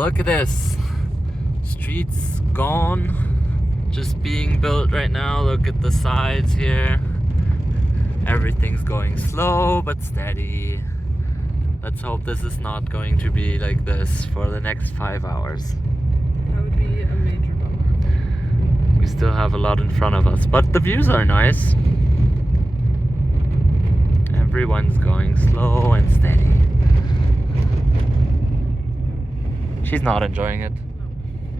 look at this. Streets gone. Just being built right now. Look at the sides here. Everything's going slow but steady. Let's hope this is not going to be like this for the next 5 hours. That would be a major bummer. We still have a lot in front of us, but the views are nice. Everyone's going slow and steady. She's not enjoying it,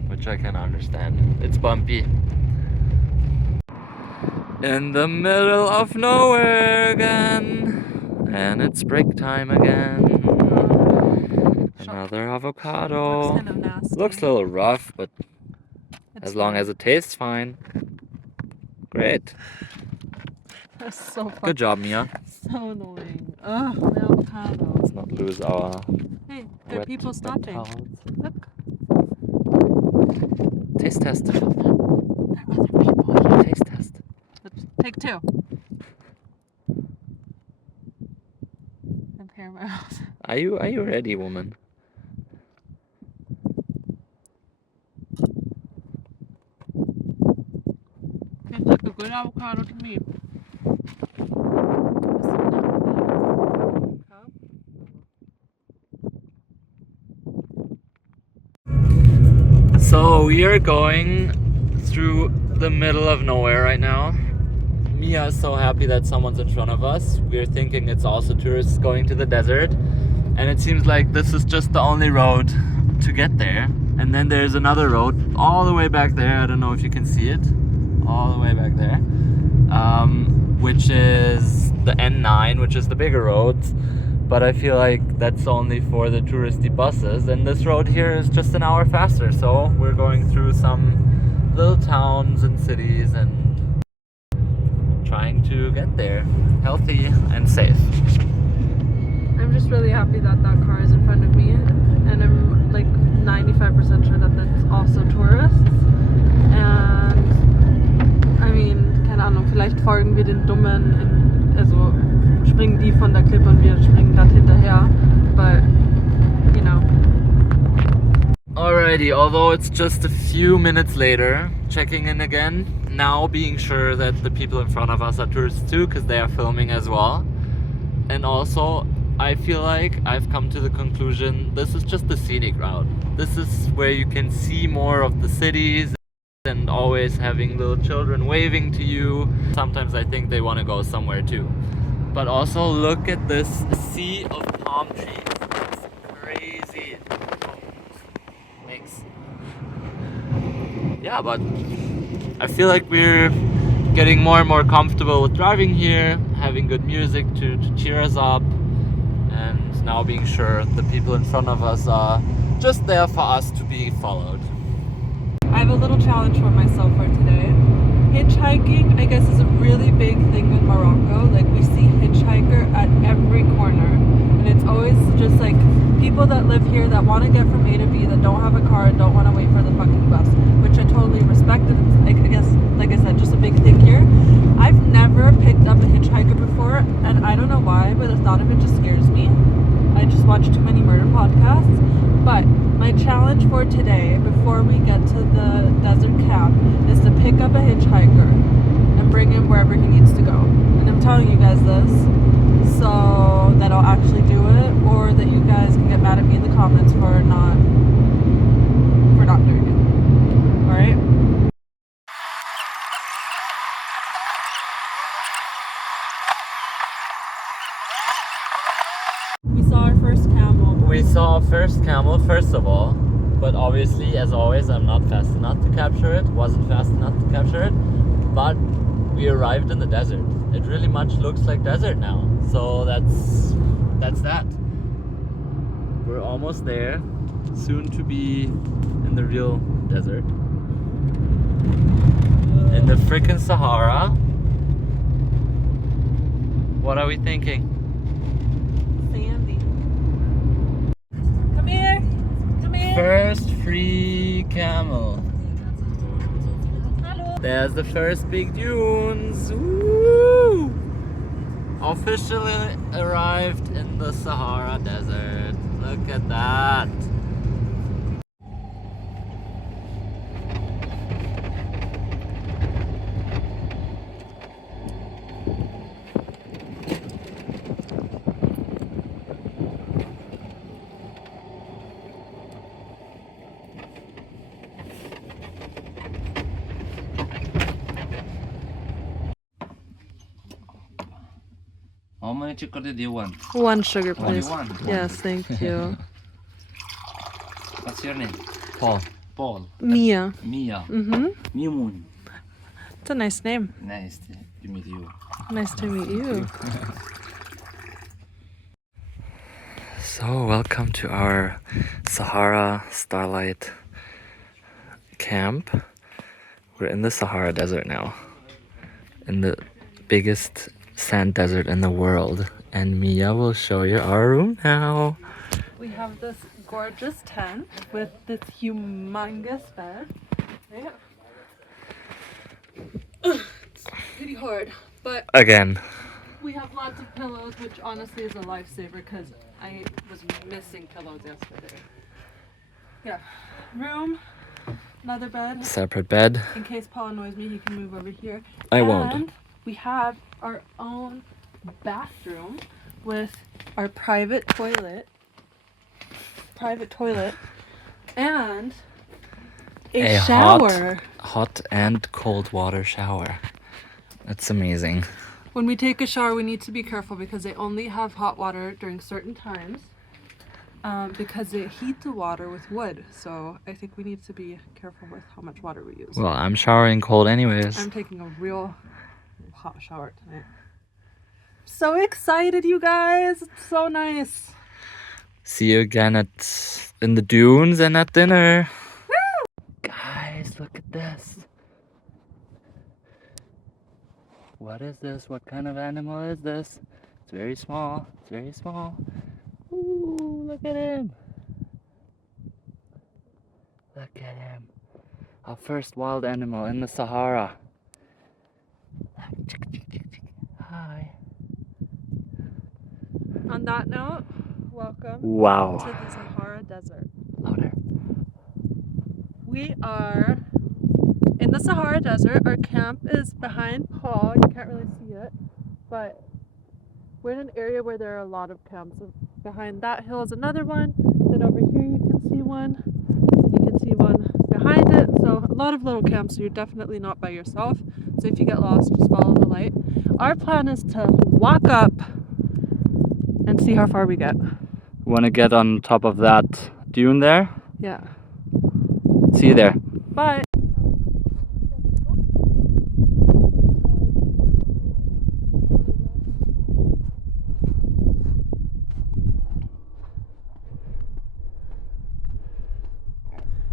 which I can understand. It's bumpy. In the middle of nowhere again, and it's break time again. Another avocado. Looks kind of nasty. Looks a little rough, but It's as long fine. as it tastes fine. Great. That's so fucking, Good job, Mia. so annoying. Ugh, the avocado. Let's not lose our Hey, there are wet people stopping. towels. Look. Taste test. There are other people. Taste test. Let's take two. Compare my mouth. Are you ready, woman? It's like a good avocado to me. So we are going through the middle of nowhere right now. Mia is so happy that someone's in front of us. We're thinking it's also tourists going to the desert. And it seems like this is just the only road to get there. And then there's another road all the way back there. I don't know if you can see it. All the way back there. Which is the N9, which is the bigger road. But I feel like that's only for the touristy buses. And this road here is just an hour faster. So we're going through some little towns and cities and trying to get there healthy and safe. I'm just really happy that that car is in front of me, and I'm like 95% sure that that's also tourists. And I mean, keine Ahnung, vielleicht folgen wir den Dummen, also springen die von der Klippe und wir springen dann hinterher, but you know. Alrighty, although it's just a few minutes later, checking in again, now being sure that the people in front of us are tourists too, because they are filming as well. And also, I feel like I've come to the conclusion this is just the scenic route. This is where you can see more of the cities and always having little children waving to you. Sometimes I think they want to go somewhere too. But also look at this sea of palm trees. It's crazy. Thanks. Yeah, but I feel like we're getting more and more comfortable with driving here, having good music to cheer us up, and now being sure the people in front of us are just there for us to be followed. I have a little challenge for myself for today. Hitchhiking, I guess, is a really big thing in Morocco. Like, we see hitchhiker at every corner. And it's always just like people that live here that want to get from A to B, that don't have a car and don't want to wait for the fucking bus, which I totally respect. It's, I guess, like I said, just a big thing here. I've never picked up a hitchhiker before, and I don't know why, but the thought of it just scares me. I just watch too many murder podcasts. But my challenge for today, before we get to the desert camp, is to pick up a hitchhiker and bring him wherever he needs to go. And I'm telling you guys this so that I'll actually do it, or that you guys can get mad at me in the comments for not doing it. Alright? We saw our first camel. We saw our first camel, first of all, but obviously, as always, I'm not fast enough to capture it. Wasn't fast enough to capture it, but we arrived in the desert. It really much looks like desert now. So that's that. We're almost there. Soon to be in the real desert. In the frickin' Sahara. What are we thinking? Sandy. Come here. Come here. First free camel. Hello. There's the first big dunes. Woo! Officially arrived in the Sahara Desert. Look at that. many chocolate do you want? One sugar, Only please. one? Yes, thank you. What's your name? Paul. Paul. Mia. Mia. Mm-hmm. New Moon. It's a nice name. Nice to meet you. Nice to meet you. So, welcome to our Sahara Starlight camp. We're in the Sahara Desert now, in the biggest sand desert in the world. And Mia will show you our room now. We have this gorgeous tent with this humongous bed. Right? It's pretty hard, but Again. we have lots of pillows, which honestly is a lifesaver because I was missing pillows yesterday. Yeah, room, another bed. Separate bed. In case Paul annoys me, he can move over here. I won't. And we have our own bathroom with our private toilet, and a shower. Hot and cold water shower. That's amazing. When we take a shower, we need to be careful because they only have hot water during certain times because they heat the water with wood. So I think we need to be careful with how much water we use. Well, I'm showering cold anyways. I'm taking a real hot shower tonight. So excited, you guys. It's so nice. See you again in the dunes and at dinner. Woo! Guys, look at this. What is this? What kind of animal is this? It's very small. It's very small. Ooh, look at him. Look at him. Our first wild animal in the Sahara. Hi. On that note, welcome Wow. to the Sahara Desert. Louder. We are in the Sahara Desert. Our camp is behind Paul. You can't really see it, but we're in an area where there are a lot of camps. Behind that hill is another one. Then over here you can see one. And you can see one behind it. So a lot of little camps, so you're definitely not by yourself. So if you get lost, just follow the light. Our plan is to walk up and see how far we get. Want to get on top of that dune there? Yeah. See you there. Bye.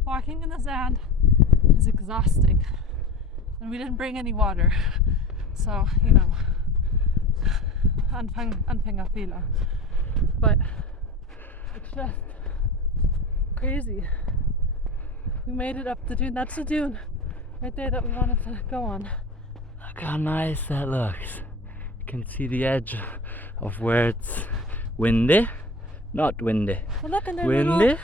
Walking in the sand is exhausting, and we didn't bring any water, so you know, anfänga fila. But it's just crazy. We made it up the dune. That's the dune right there that we wanted to go on. Look how nice that looks. You can see the edge of where it's windy, not windy. Well, look, and there Windy,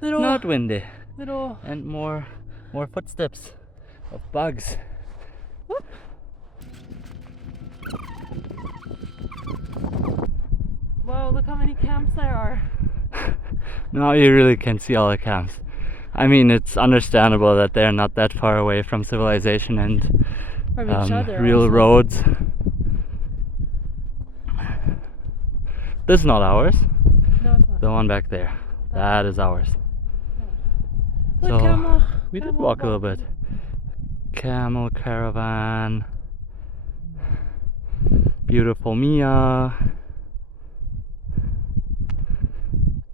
little not windy. little. And more footsteps of bugs. Whoop. Whoa! Look how many camps there are. Now you really can see all the camps. I mean, it's understandable that they're not that far away from civilization and From each other. real also. roads. This is not ours. No, it's not. The one back there. That is ours. Look, So, camel. We did camel walk a little bit. Camel caravan. Beautiful Mia.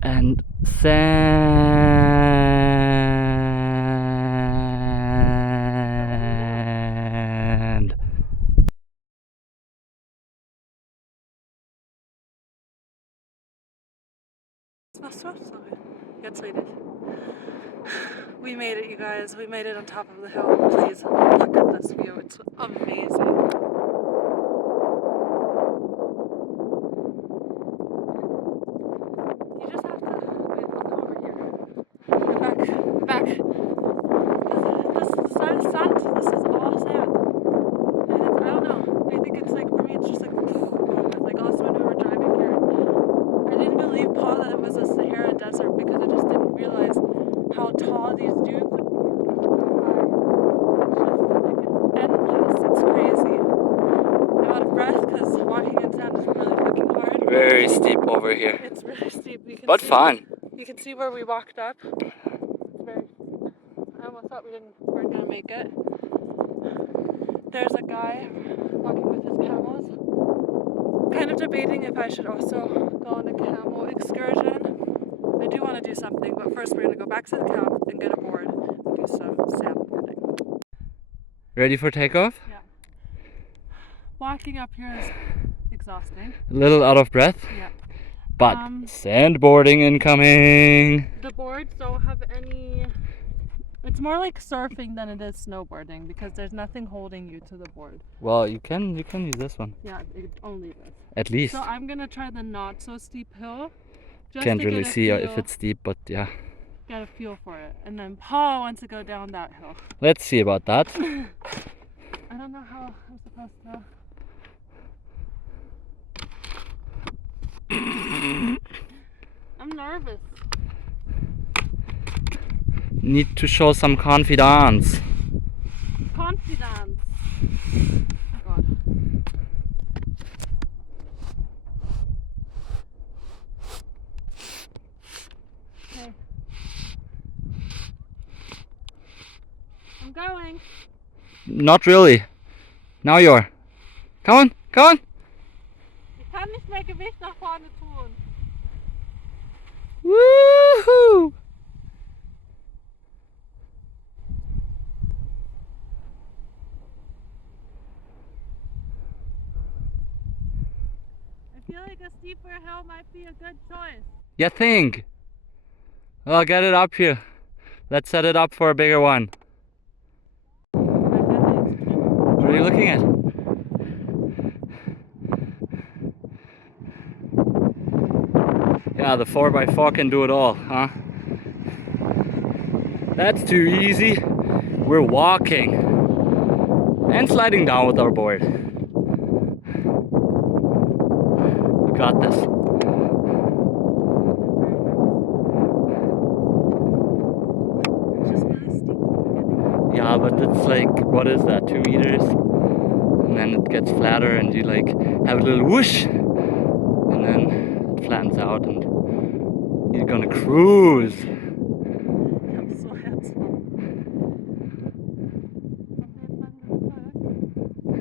And sand. Sorry. Jetzt rede ich. We made it, you guys. We made it on top of the hill. Please look at this view. It's amazing. You just have to wait. I'll come over here. Back. This is sand. This is all sand. And it's, I don't know. I think it's like, for me, it's just like also when we were driving here. I didn't believe, Paul, that it was a Sahara Desert because I just didn't realize how tall these dunes are. It's just like, it's endless. It's crazy. very steep over here. It's really steep. You can But see, fun. You can see where we walked up. It's very, I almost thought weren't gonna make it. There's a guy walking with his camels. Kind of debating if I should also go on a camel excursion. I do want to do something, but first we're gonna go back to the camp and get a board and do some sandboarding. Ready for takeoff? Yeah. Walking up here is exhausting. A little out of breath? Yeah. But sandboarding incoming! The boards don't have any... It's more like surfing than it is snowboarding because there's nothing holding you to the board. Well, you can use this one. Yeah, only this. At least. So I'm gonna try the not so steep hill. Can't really see if it's steep, but yeah. Get a feel for it. And then Paul wants to go down that hill. Let's see about that. I don't know how I'm supposed to... I'm nervous. Need to show some confidence. Confidence. Oh God. Okay. I'm going. Not really. Now you're. Come on, come on. Ich kann nicht mehr Gewicht nach vorne tun. Woohoo! I feel like a steeper hill might be a good choice. You think? Well, get it up here. Let's set it up for a bigger one. What are you looking at? Yeah, the 4x4 can do it all, huh? That's too easy. We're walking and sliding down with our board. We got this. Yeah, but it's like, what is that, 2 meters? And then it gets flatter and you like have a little whoosh and then it flattens out and you're gonna cruise. I'm so handsome.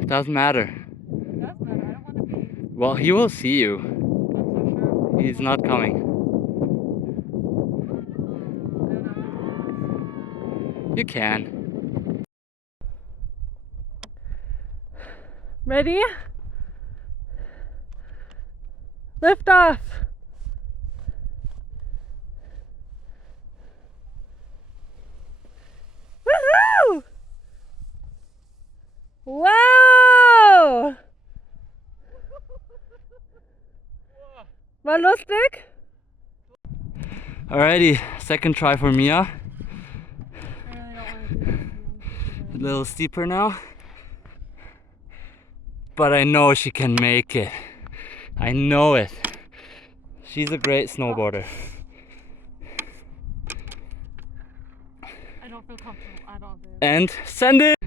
It doesn't matter. It does matter. I don't want to be. Well, he will see you. I'm so sure. He's not coming. You can. Ready? Lift off. Woohoo! Wow! War lustig? Alrighty, second try for Mia. I really don't want to do this. A little steeper now. But I know she can make it. I know it. She's a great snowboarder. I don't feel comfortable at all, babe. And send it!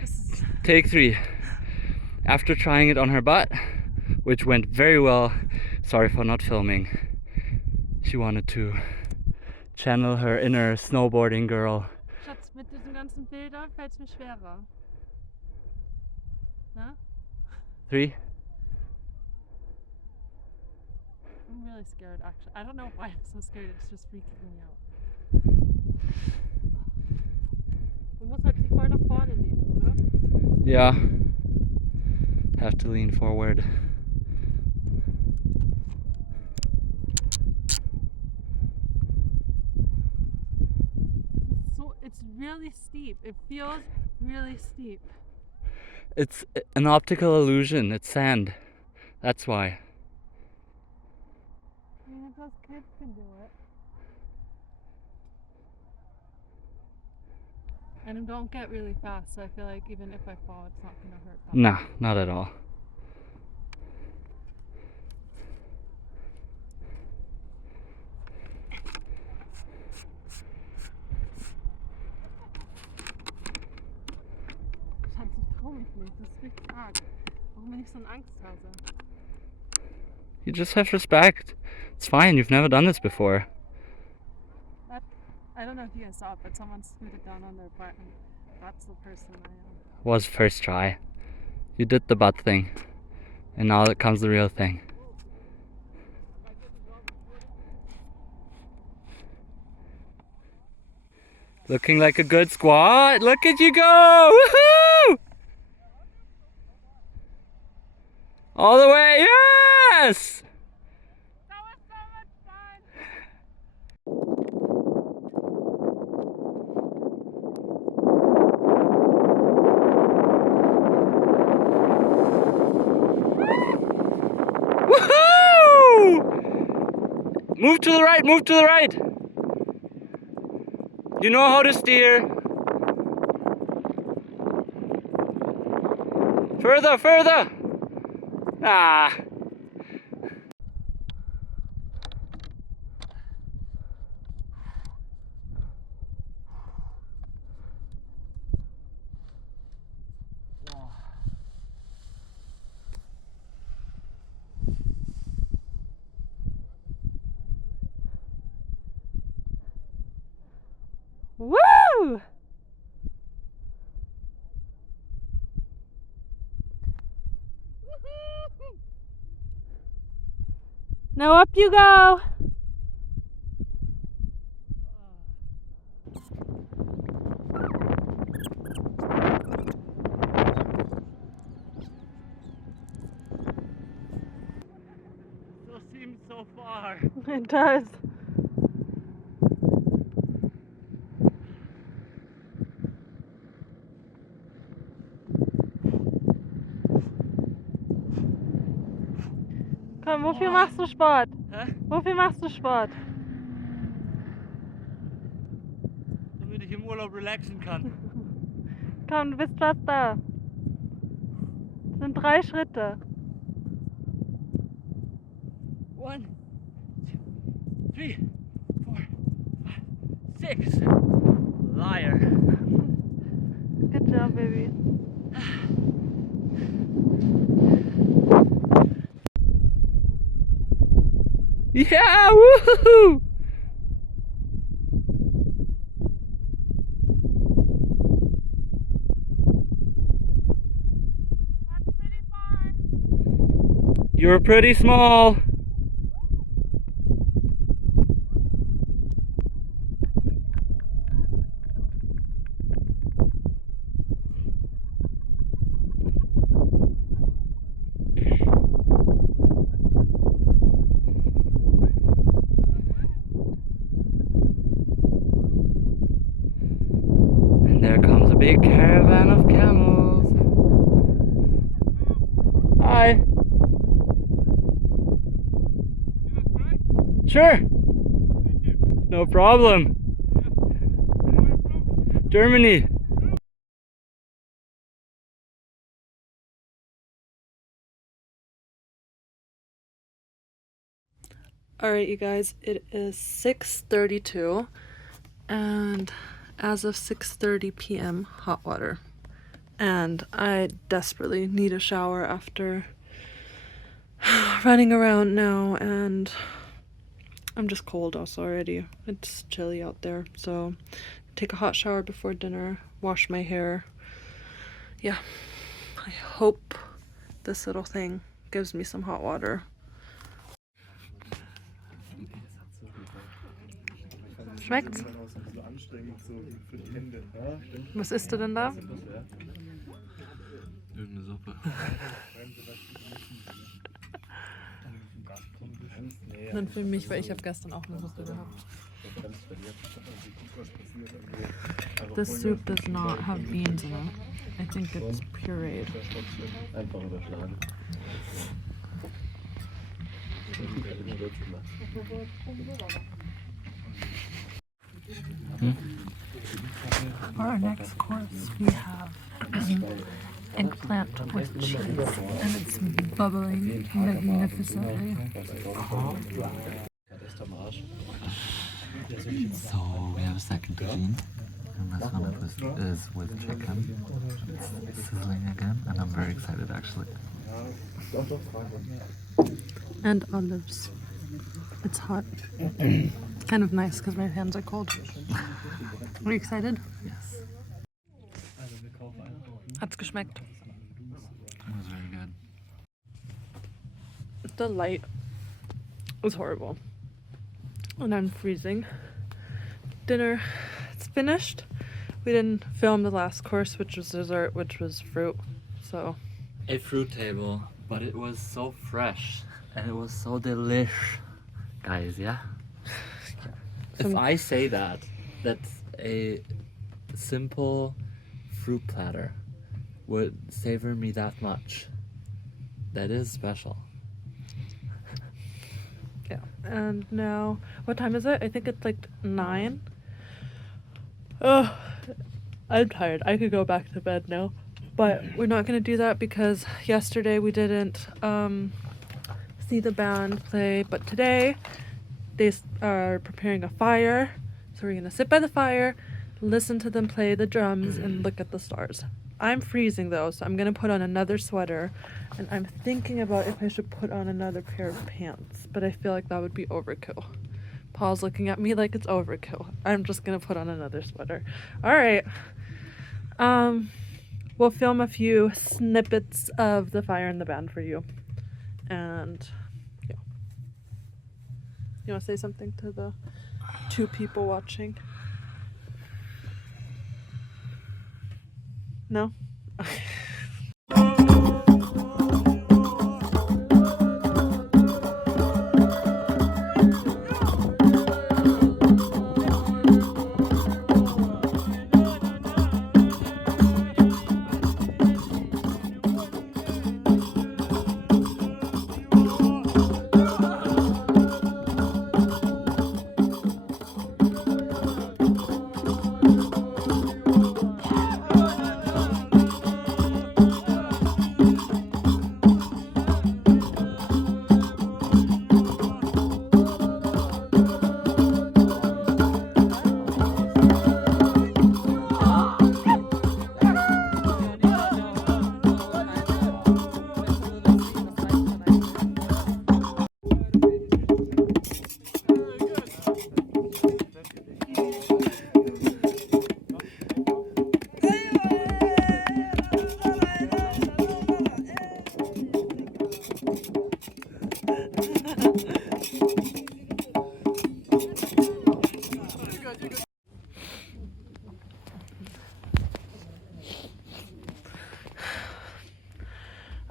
This is... Take 3. After trying it on her butt, which went very well, sorry for not filming, she wanted to channel her inner snowboarding girl. Schatz, mit diesen ganzen Bildern fällt es mir schwerer. Na? 3. I'm really scared, actually. I don't know why I'm so scared. It's just freaking me out. Man muss halt sich voll nach vorne lehnen, oder? Yeah. Have to lean forward. It's really steep. It feels really steep. It's an optical illusion. It's sand. That's why. I mean, if those kids can do it. And don't get really fast, so I feel like even if I fall, it's not going to hurt that Nah, much. not at all. Schatz, ich trau mich nicht. Das ist richtig arg. Warum bin ich so ein Angsthase? You just have respect. It's fine, you've never done this before. I don't know if you guys saw it, but someone scooted down on their butt, and that's the person I am. Was first try. You did the butt thing. And now it comes the real thing. Looking like a good squat. Look at you go! Woohoo! All the way, yes! That was so much fun! Woohoo! Move to the right, move to the right. You know how to steer. Further, further. Ah. Woo! Now up you go! Still seems so far. It does. Komm, wofür machst du Sport? Hä? Wofür machst du Sport? Damit ich im Urlaub relaxen kann. Komm, du bist fast da. Das sind 3 Schritte. 1, 2, 3, 4, 5, 6. Liar. Good job, baby. Yeah, woohoo! That's pretty far. You're pretty small. And there comes a big caravan of camels. Hi. Sure. No problem. Germany. Alright, you guys, it is 6:32, and as of 6:30 p.m., hot water. And I desperately need a shower after running around now, and I'm just cold also already. It's chilly out there, so take a hot shower before dinner, wash my hair. Yeah, I hope this little thing gives me some hot water. Schmeckt's? Was isst du denn da? Irgendeine Suppe. Dann für mich, weil ich habe gestern auch eine Suppe gehabt. This soup does not have beans in it. I think it's pureed. Einfach überschlagen. For our next course, we have eggplant with cheese, and it's bubbling magnificently. So we have a second cuisine, and this one is with chicken. It's sizzling again, and I'm very excited actually. And olives. It's hot. Kind of nice because my hands are cold. Are you excited? Yes. Hat's geschmeckt. It was very good. The light was horrible. And I'm freezing. Dinner, it's finished. We didn't film the last course, which was dessert, which was fruit. So. A fruit table, but it was so fresh and it was so delish. Guys, yeah? If I say that, that's a simple fruit platter would savor me that much. That is special. Yeah. And now, what time is it? I think it's like 9. Oh, I'm tired. I could go back to bed now. But we're not going to do that because yesterday we didn't see the band play. But today they are preparing a fire. So we're going to sit by the fire, listen to them play the drums, and look at the stars. I'm freezing though, so I'm going to put on another sweater. And I'm thinking about if I should put on another pair of pants. But I feel like that would be overkill. Paul's looking at me like it's overkill. I'm just going to put on another sweater. All right. We'll film a few snippets of the fire and the band for you. And yeah. You want to say something to the 2 people watching? No? Okay.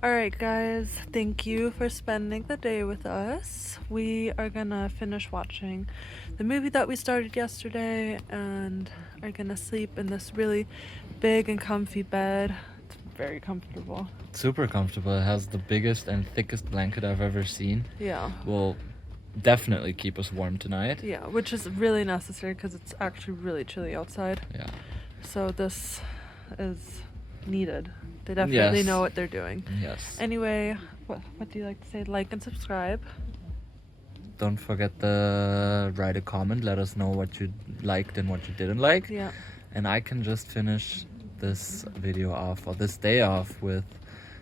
Alright guys, thank you for spending the day with us. We are gonna finish watching the movie that we started yesterday and are gonna sleep in this really big and comfy bed. It's very comfortable. Super comfortable. It has the biggest and thickest blanket I've ever seen. Yeah. Will definitely keep us warm tonight. Yeah, which is really necessary because it's actually really chilly outside. Yeah. So this is needed. They definitely know what they're doing. Yes. Anyway, what do you like to say? Like and subscribe. Don't forget to write a comment. Let us know what you liked and what you didn't like. Yeah. And I can just finish this video off, or this day off, with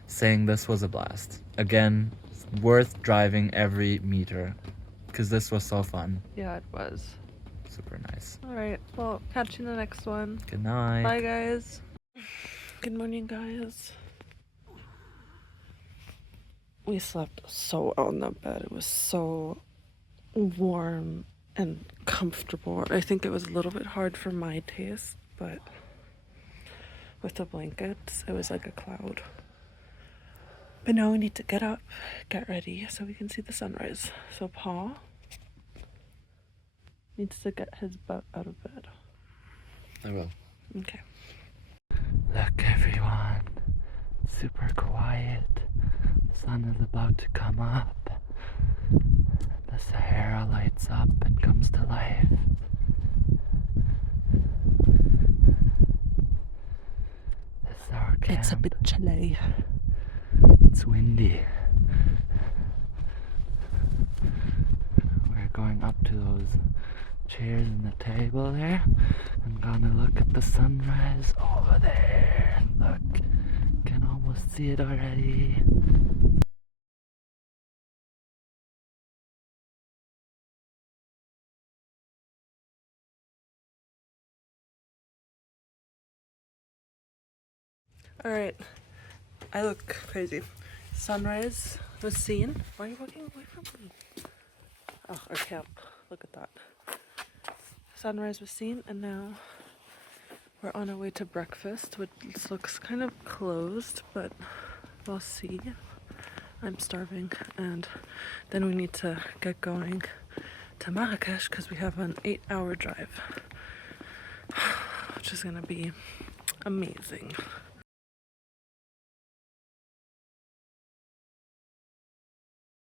saying this was a blast. Again, it's worth driving every meter because this was so fun. Yeah, it was. Super nice. Alright, well, catch you in the next one. Good night. Bye, guys. Good morning, guys. We slept so well in that bed. It was so warm and comfortable. I think it was a little bit hard for my taste, but with the blankets, it was like a cloud. But now we need to get up, get ready, so we can see the sunrise. So Paul needs to get his butt out of bed. I will. Okay. Look, everyone. Super quiet. The sun is about to come up. The Sahara lights up and comes to life. This is our camp. It's a bit chilly. It's windy. We're going up to those chairs and the table there. I'm gonna look at the sunrise over there. Look, can almost almost see it already. Alright, I look crazy. Sunrise was seen. Why are you walking away from me? Oh, our camp. Look at that. Sunrise was seen, and now we're on our way to breakfast, which looks kind of closed, but we'll see. I'm starving, and then we need to get going to Marrakesh because we have an 8-hour drive, which is gonna be amazing.